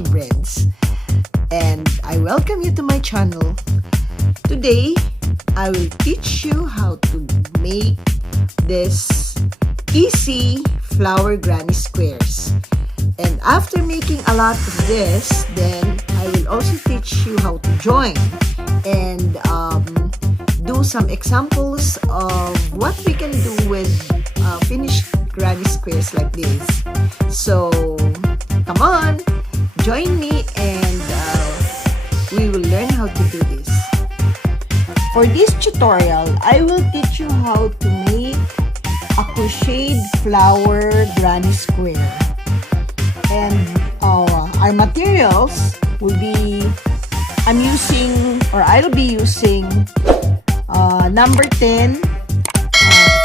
crunchy breads, and I welcome you to my channel. Today I will teach you how to make this easy flower granny squares. And after making a lot of this, then I will also teach you how to join and do some examples of what we can do with finished granny squares like this. So come on, join me, and we will learn how to do this. For this tutorial, I will teach you how to make a crocheted flower granny square. And our materials will be, I'll be using number 10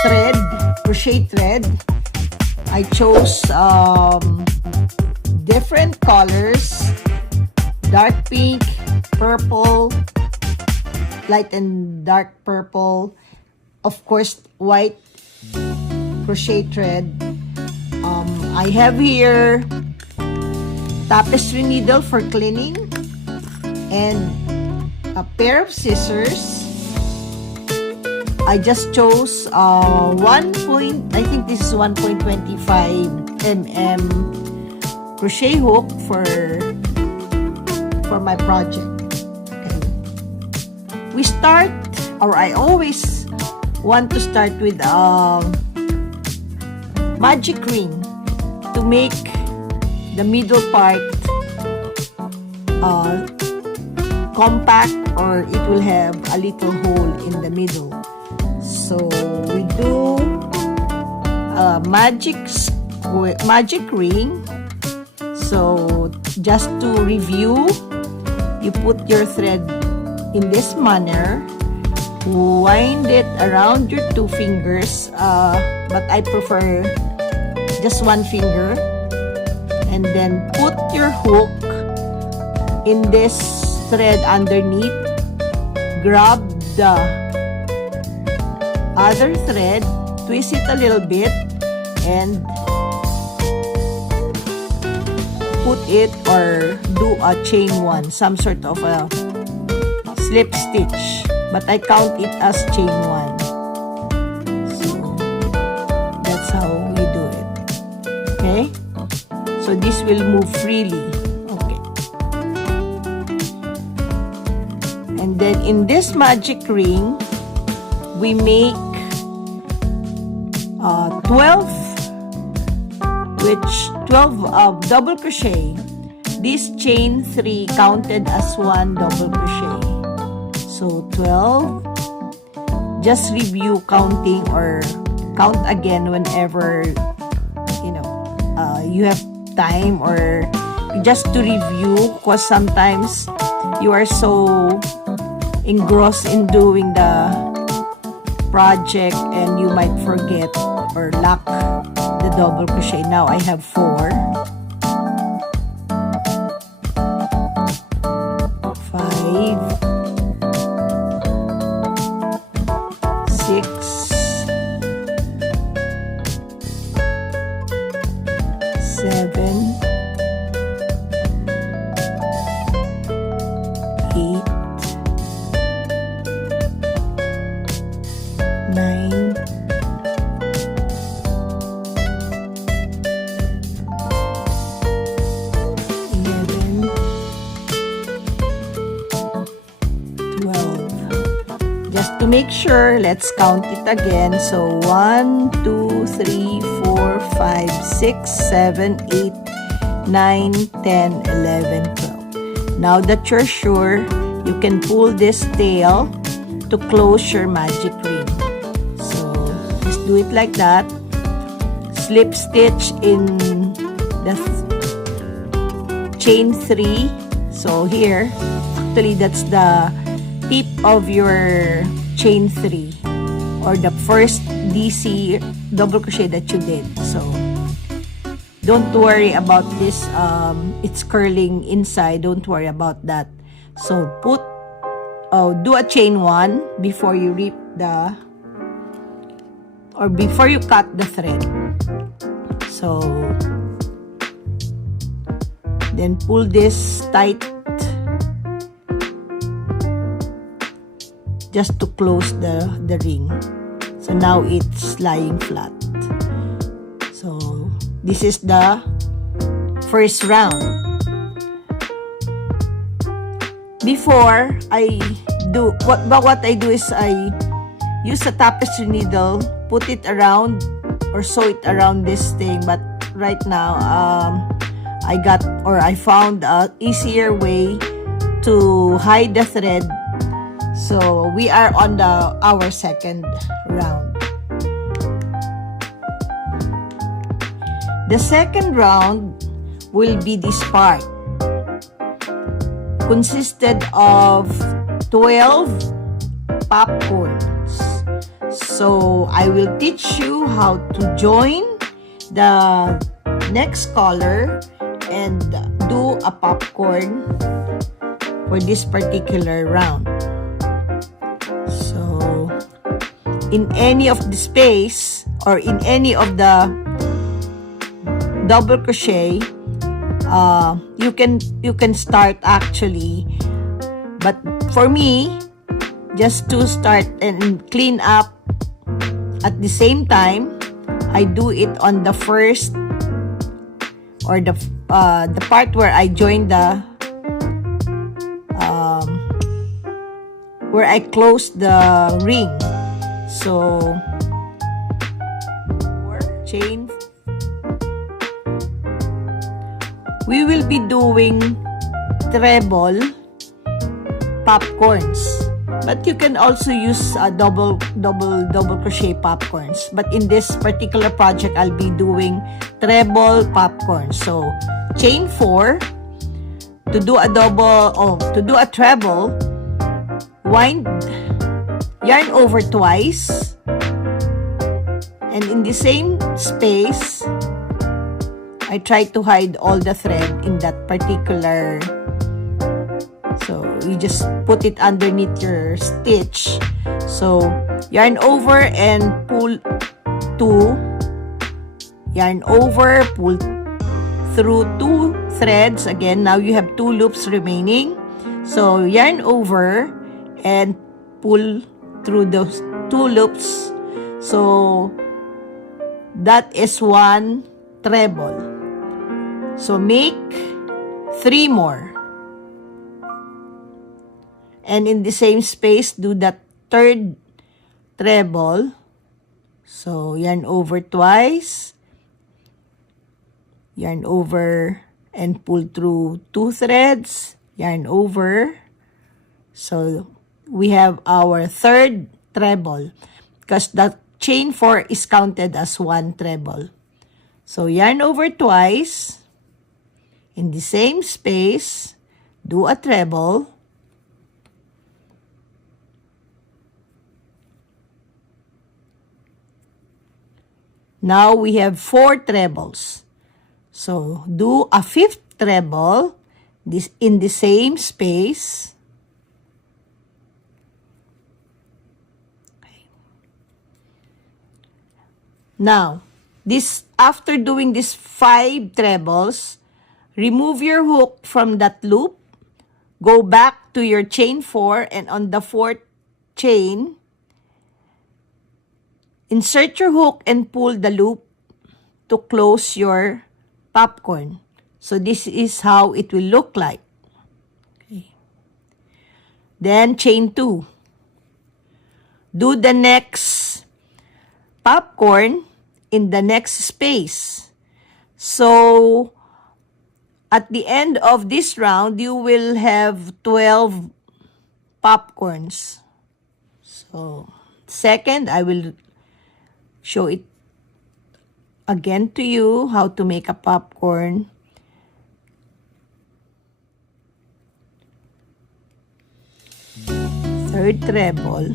thread, crochet thread. I chose different colors: dark pink, purple, light and dark purple, of course white crochet thread. I have here tapestry needle for cleaning and a pair of scissors. I just chose I think this is 1.25 mm crochet hook for my project. Okay. We start, or I always want to start with magic ring to make the middle part compact, or it will have a little hole in the middle. So we do a magic ring. So just to review, you put your thread in this manner, wind it around your two fingers, but I prefer just one finger, and then put your hook in this thread underneath, grab the other thread, twist it a little bit, and put it, or do a chain one, some sort of a slip stitch, but I count it as chain one. So that's how we do it. Okay, so this will move freely. Okay, and then in this magic ring we make 12 double crochet. This chain 3 counted as one double crochet, so 12. Just review counting, or count again whenever you have time, or just to review, because sometimes you are so engrossed in doing the project and you might forget or lack the double crochet. Now I have 4, 5, 6, 7, 8, 9, 11, 12. Just to make sure, let's count it again. So 1, 2, 3, 4, 5, 6, 7, 8, 9, 10, 11, 12. Now that you're sure, you can pull this tail to close your magic ring. So just do it like that. Slip stitch in the chain 3. So here, actually that's the tip of your chain 3, or the first DC double crochet that you did. So don't worry about this, it's curling inside, don't worry about that. So do a chain 1 before you rip before you cut the thread. So Then pull this tight just to close the ring. So now it's lying flat. So this is the first round. Before I do, what I do is I use a tapestry needle, put it around or sew it around this thing. But right now, I found an easier way to hide the thread. So we are on our second round. The second round will be this part. Consisted of 12 popcorns. So I will teach you how to join the next color and do a popcorn for this particular round. So in any of the space or in any of the double crochet, you can start actually, but for me, just to start and clean up at the same time, I do it on the first or the part where I join the where I close the ring. So chain. We will be doing treble popcorns, but you can also use double crochet popcorns. But in this particular project, I'll be doing treble popcorns. So chain 4 to do a treble. Wind, yarn over twice, and in the same space, I try to hide all the thread in that particular. So you just put it underneath your stitch. So yarn over and pull 2, yarn over, pull through 2 threads. Again, now you have 2 loops remaining. So yarn over and pull through those 2 loops. So that is 1 treble. So make 3 more. And in the same space, do that third treble. So yarn over twice. Yarn over and pull through 2 threads. Yarn over. So we have our third treble because the chain 4 is counted as 1 treble. So yarn over twice. In the same space, do a treble. Now we have 4 trebles. So do a 5th treble in the same space. Okay. Now, after doing these 5 trebles, remove your hook from that loop, go back to your chain 4, and on the 4th chain, insert your hook and pull the loop to close your popcorn. So this is how it will look like. Okay. Then chain 2. Do the next popcorn in the next space. So at the end of this round, you will have 12 popcorns. So second, I will show it again to you how to make a popcorn. Third treble.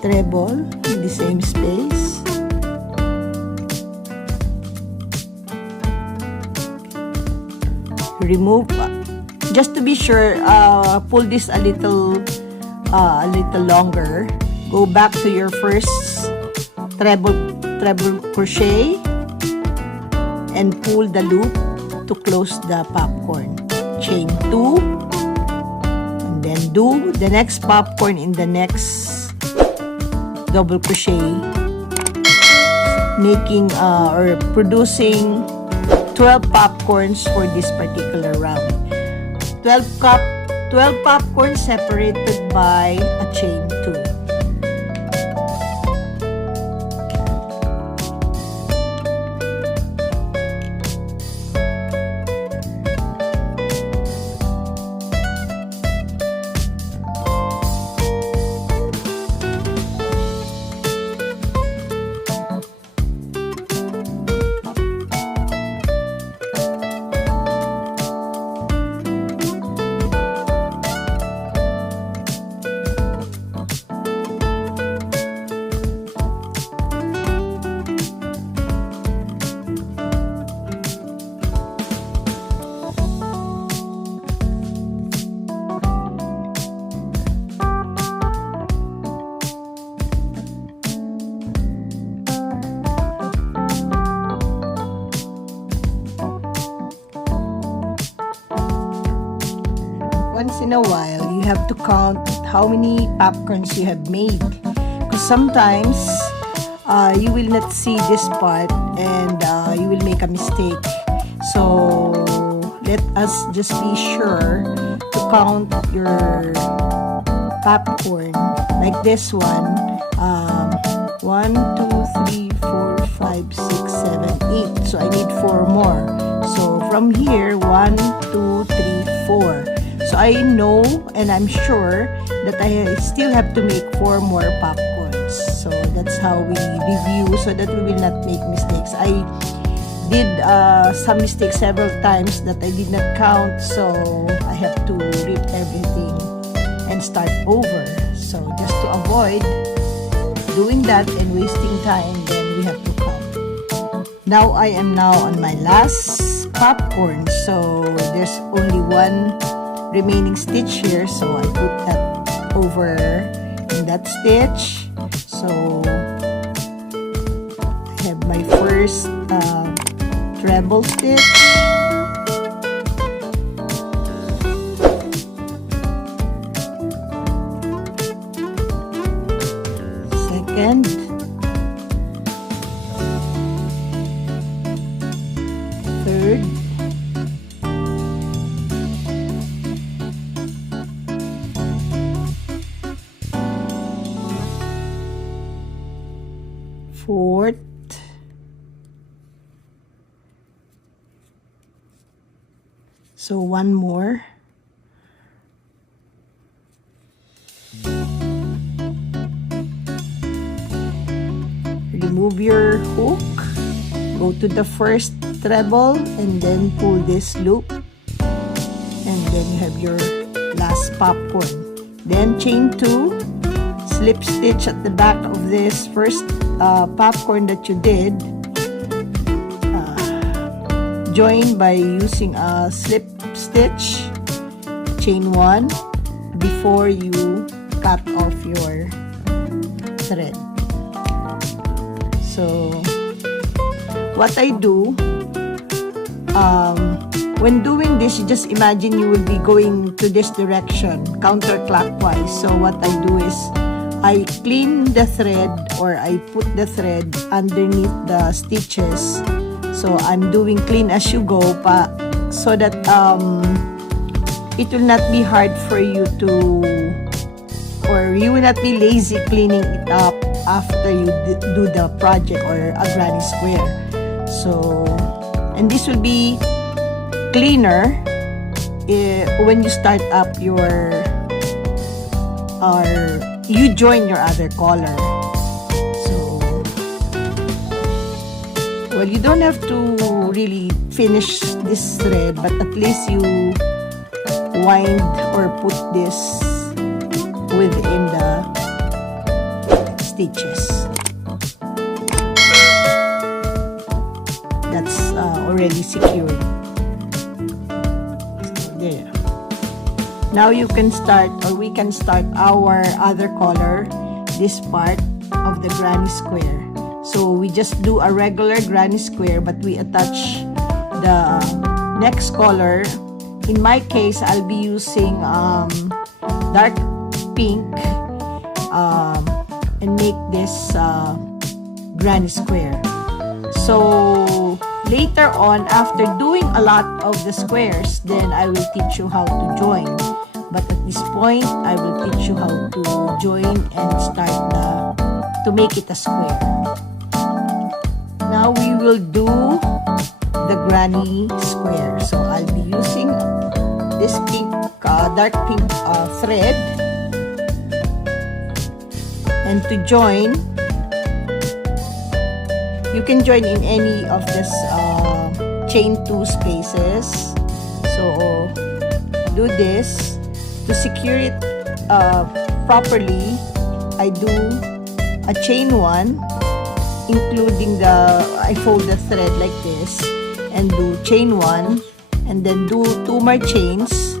Treble in the same space. remove, just to be sure, pull this a little longer. Go back to your first treble crochet and pull the loop to close the popcorn. Chain 2 and then do the next popcorn in the next double crochet, making or producing 12 popcorns for this particular round. 12 popcorns separated by a chain 2. Once in a while, you have to count how many popcorns you have made, because sometimes you will not see this part and you will make a mistake. So let us just be sure to count your popcorn. Like this one, 1, 2, 3, 4, 5, 6, 7, 8. So I need 4 more. So from here, 1, 2, 3, 4. So I know and I'm sure that I still have to make 4 more popcorns. So that's how we review so that we will not make mistakes. I did some mistakes several times that I did not count, so I have to rip everything and start over. So just to avoid doing that and wasting time, then we have to count. Now I am on my last popcorn, so there's only one remaining stitch here, so I put that over in that stitch. So I have my first treble stitch, second, third, fourth, so one more, remove your hook, go to the first treble and then pull this loop, and then you have your last popcorn. Then chain 2, slip stitch at the back of this first popcorn that you did, join by using a slip stitch, chain 1 before you cut off your thread. So what I do, when doing this, you just imagine you will be going to this direction counterclockwise. So what I do is I clean the thread, or I put the thread underneath the stitches. So I'm doing clean as you go, so that it will not be hard for you to, or you will not be lazy cleaning it up after you do the project or a granny square. So, and this will be cleaner when you start up your, or you join your other collar. So, well, you don't have to really finish this thread, but at least you wind or put this within the stitches. That's already secured. Now you can start, or we can start our other color, this part of the granny square. So we just do a regular granny square, but we attach the next color. In my case, I'll be using dark pink and make this granny square. So later on, after doing a lot of the squares, then I will teach you how to join. But at this point, I will teach you how to join and start to make it a square. Now we will do the granny square. So I'll be using this pink, dark pink thread. And to join, you can join in any of this chain 2 spaces. So do this. To secure it properly, I do a chain 1, including I fold the thread like this and do chain 1, and then do 2 more chains,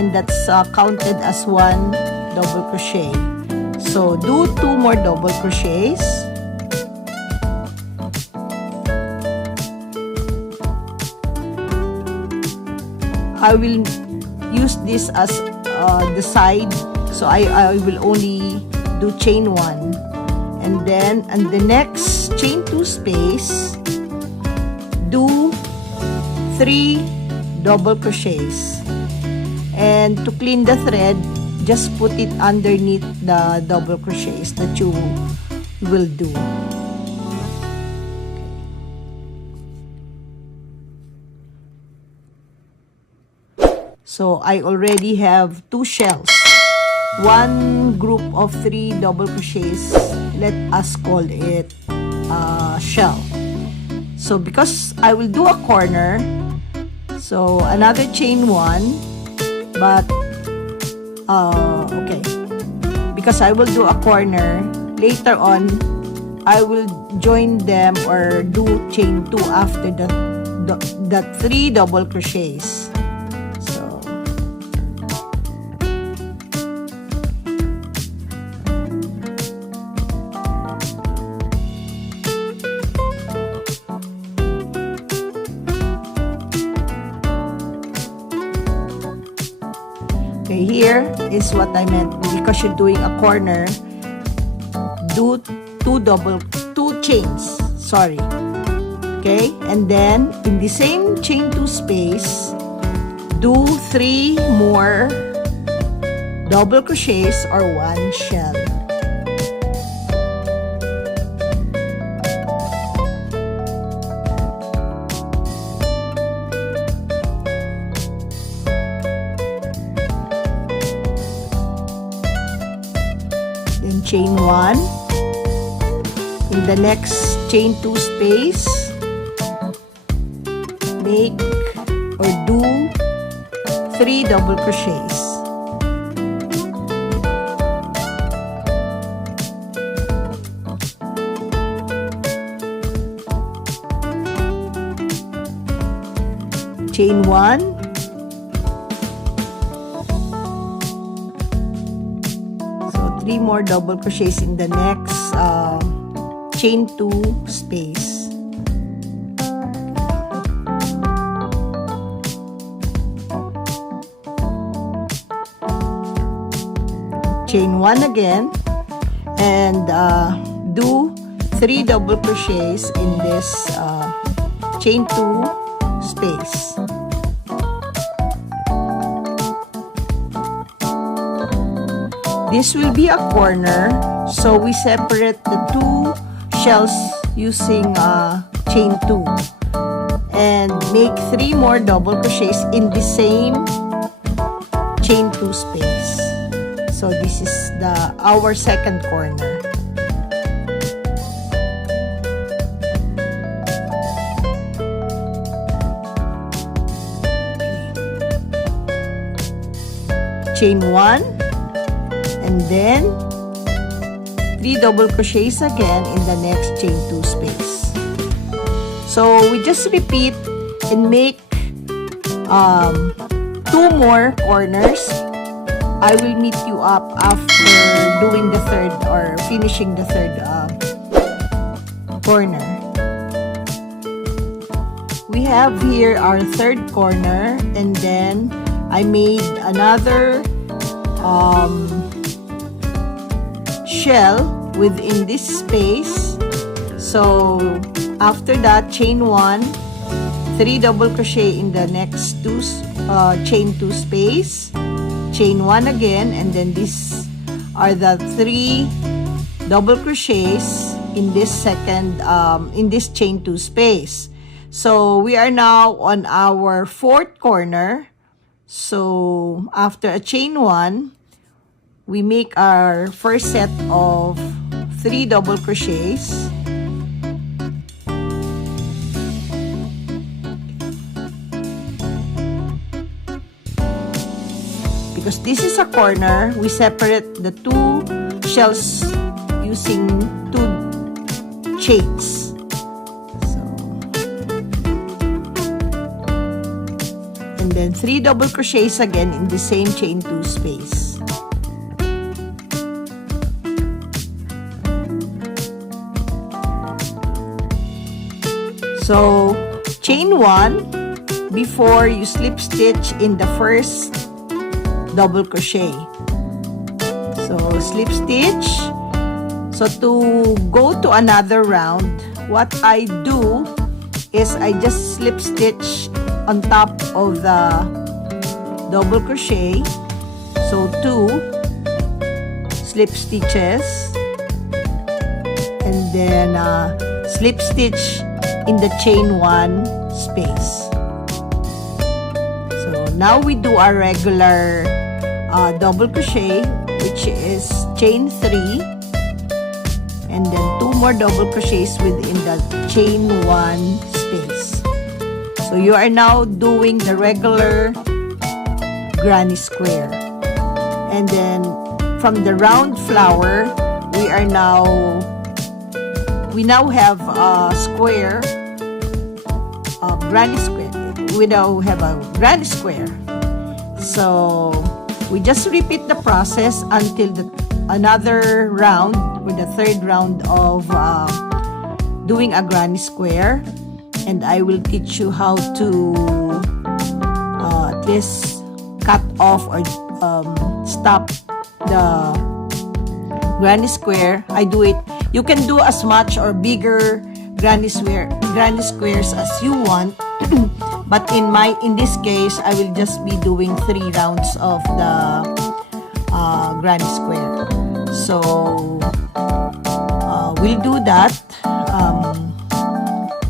and that's counted as 1 double crochet. So do 2 more double crochets. I will use this as the side, so I will only do chain 1, and then on the next chain 2 space, do 3 double crochets. And to clean the thread, just put it underneath the double crochets that you will do. So I already have 2 shells, 1 group of 3 double crochets. Let us call it shell. So because I will do a corner, so another chain 1, but okay, because I will do a corner, later on I will join them or do chain 2 after the 3 double crochets. Okay, here is what I meant. Because you're doing a corner, do 2 chains. Sorry. Okay, and then in the same chain 2 space, do 3 more double crochets or 1 shell. Chain 1, in the next chain 2 space, make or do 3 double crochets. Chain 1, more double crochets in the next chain 2 space. Chain 1 again, and do 3 double crochets in this chain 2 space. This will be a corner, so we separate the 2 shells using chain 2 and make 3 more double crochets in the same chain 2 space. So this is our second corner. Chain 1, and then 3 double crochets again in the next chain 2 space. So we just repeat and make 2 more corners I will meet you up after doing the third or finishing the third corner. We have here our third corner, and then I made another shell within this space. So after that, chain 1, 3 double crochet in the next two chain 2 space, chain 1 again, and then these are the 3 double crochets in this second in this chain 2 space. So we are now on our fourth corner. So after a chain 1, we make our first set of 3 double crochets. Because this is a corner, we separate the 2 shells using 2 chains. And then 3 double crochets again in the same chain 2 space. So chain 1 before you slip stitch in the first double crochet. So slip stitch. So to go to another round, what I do is I just slip stitch on top of the double crochet. So 2 slip stitches, and then slip stitch in the chain 1 space. So now we do our regular double crochet, which is chain 3, and then 2 more double crochets within the chain 1 space. So you are now doing the regular granny square. And then from the round flower, we now have a square, granny square. We now have a granny square. So we just repeat the process until another round, with the third round of doing a granny square. And I will teach you how to at least cut off or stop the granny square. I do it. You can do as much or bigger granny squares as you want. But in this case, I will just be doing 3 rounds of the granny square. So we'll do that,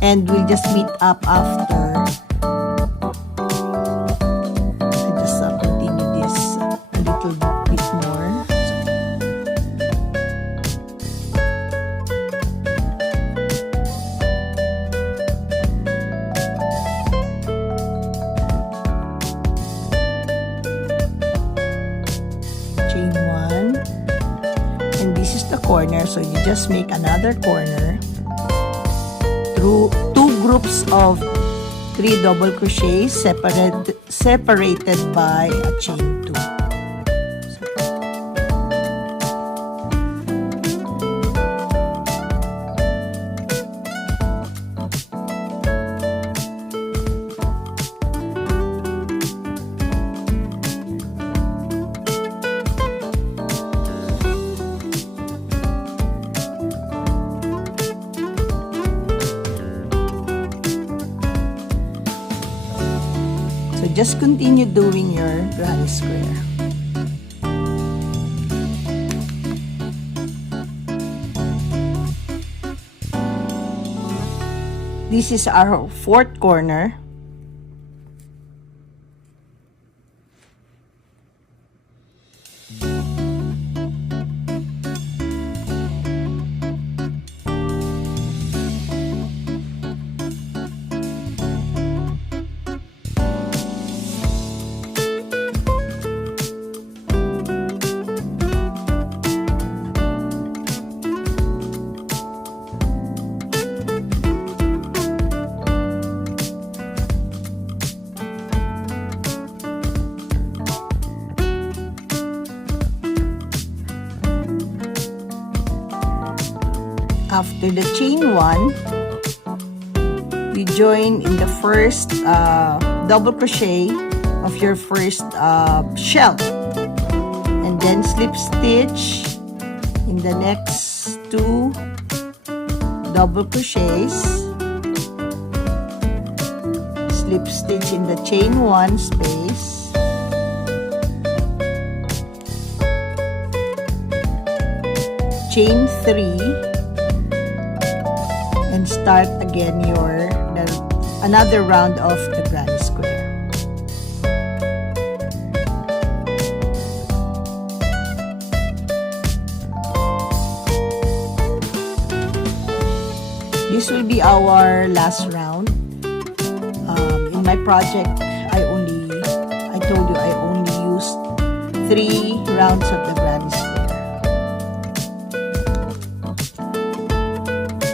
and we'll just meet up after. I just continue this a little bit more. Chain 1, and this is the corner, so you just make another corner through 2 groups of 3 double crochets separated by a chain 2. So just continue doing your granny square. This is our fourth corner. After the chain 1, you join in the first double crochet of your first shell, and then slip stitch in the next 2 double crochets, slip stitch in the chain 1 space, chain 3, and start again another round of the granny square. This will be our last round. In my project, I told you I only used 3 rounds of the granny square.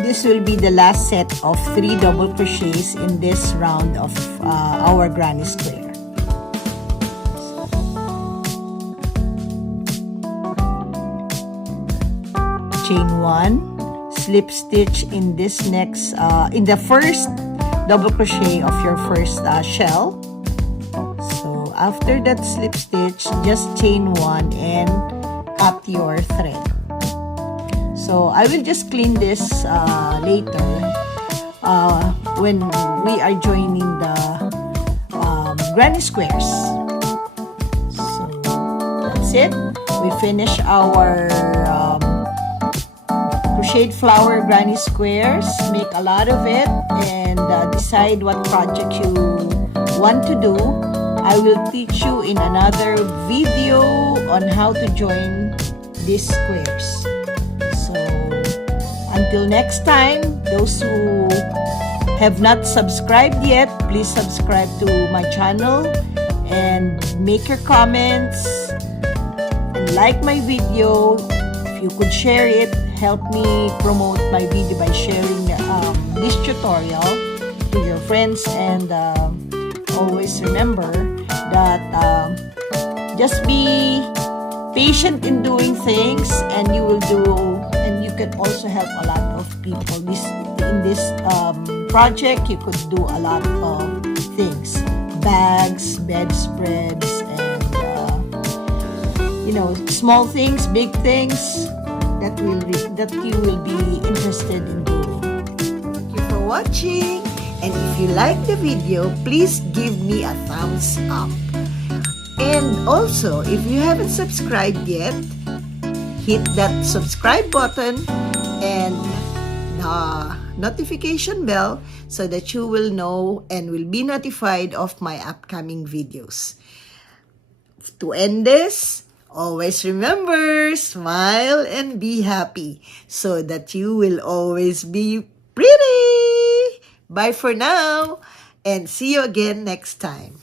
This will be the last set of 3 double crochets in this round of our granny square. Chain 1, slip stitch in this next in the first double crochet of your first shell. So after that slip stitch, just chain 1 and cut your thread. So I will just clean this later when we are joining the granny squares. So that's it. We finish our crocheted flower granny squares. Make a lot of it and decide what project you want to do. I will teach you in another video on how to join these squares. Until next time, those who have not subscribed yet, please subscribe to my channel and make your comments and like my video. If you could share it, help me promote my video by sharing this tutorial to your friends, and always remember that just be patient in doing things, and you will do, and you can also help a lot of people. In this project, you could do a lot of things: bags, bedspreads, and small things, big things that you will be interested in doing. Thank you for watching, and if you like the video, please give me a thumbs up. And also, if you haven't subscribed yet, hit that subscribe button and the notification bell so that you will know and will be notified of my upcoming videos. To end this, always remember, smile and be happy so that you will always be pretty. Bye for now, and see you again next time.